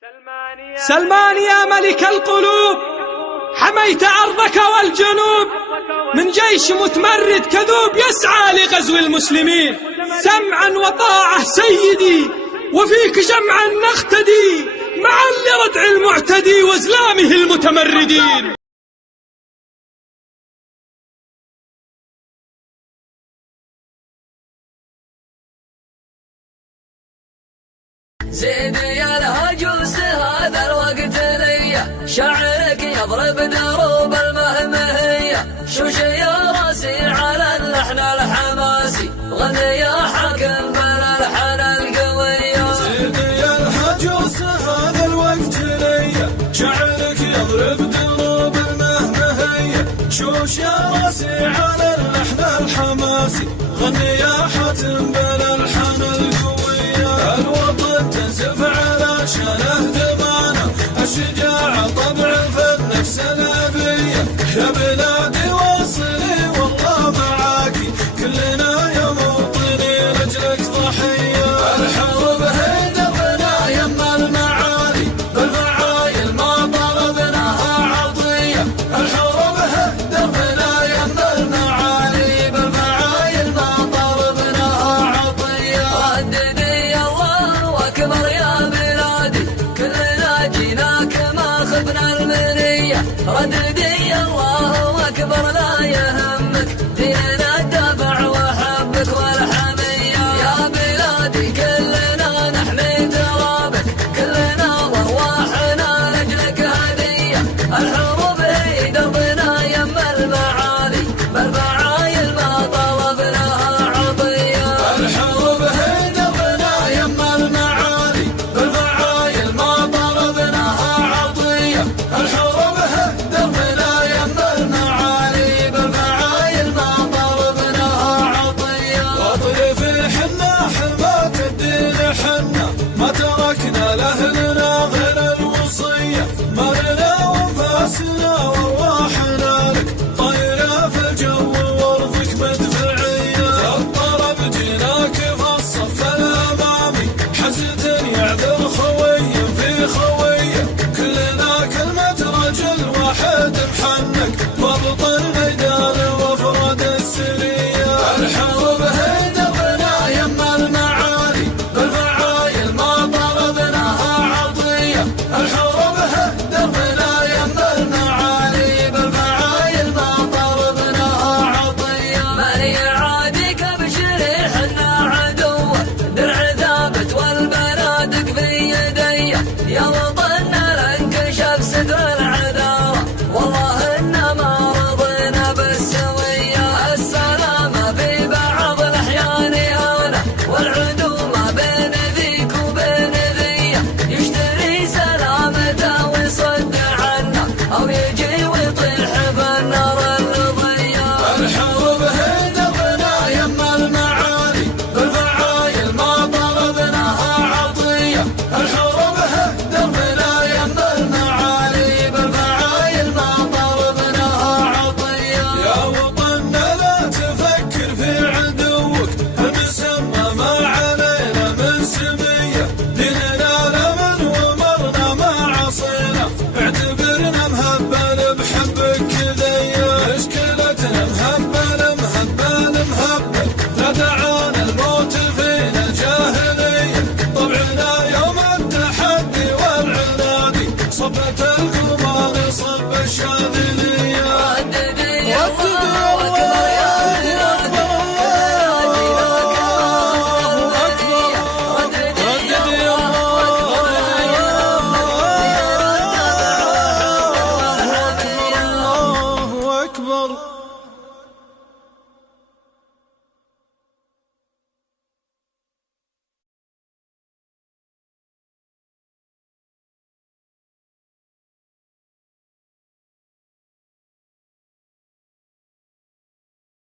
سلمان يا ملك القلوب، حميت أرضك والجنوب من جيش متمرد كذوب يسعى لغزو المسلمين. سمعا وطاعة سيدي، وفيك جمعا نقتدي معا لردع المعتدي وازلامه المتمردين. زيدي يا الهجوس هذا الوقت ليا، شعرك يضرب دروب المهمهية، شوش يا راسي على اللحن الحماسي، غني يا حاكم بالالحان القوية. زيدي يا الهجوس هذا الوقت ليا، شعرك يضرب دروب المهمهية، شوش يا راسي على اللحن الحماسي، غني يا حاتم بالالحان القوية. الوطن تنزف على شانه دمانه، الشجاعة طبع في النفس الأبية، يا بلادي واصلي والله معاكي، كلنا يا موطني رجلك ضحية. الحروب هي دربنا يما المعالي، بالفعايل ما طلبناها عطية. الحروب هي دربنا يما المعالي، بالفعايل ما طلبناها عطية. رددي الله أكبر يا بلادي، كلنا جيناك ما خبنا المنية. رددي الله أكبر لا يهمك، ديننا الدفع وحبك والحمية. يا بلادي كلنا نحمي ترابك، كلنا وارواحنا لأجلك هدية. الحروب هي دربنا يم المعالي، بالفعايل ما طلبناها عطية. الحروب هي دربنا يما المعالي، بالفعايل ما طلبناها عطية. الحروب هي دربنا يما المعالي، بالفعايل ما طلبناها عطية. واطرف حنا حماة الدين حنا، ما تركنا لأهلنا غير الوصية، مالنا وانفاسنا وارواحنا لك طايرة في الجو وارضك مدفعية. الطرب جيناك في الصف الأمامي، حسد يعذر خوي في خوية، كلنا كلمة رجل واحد محنك،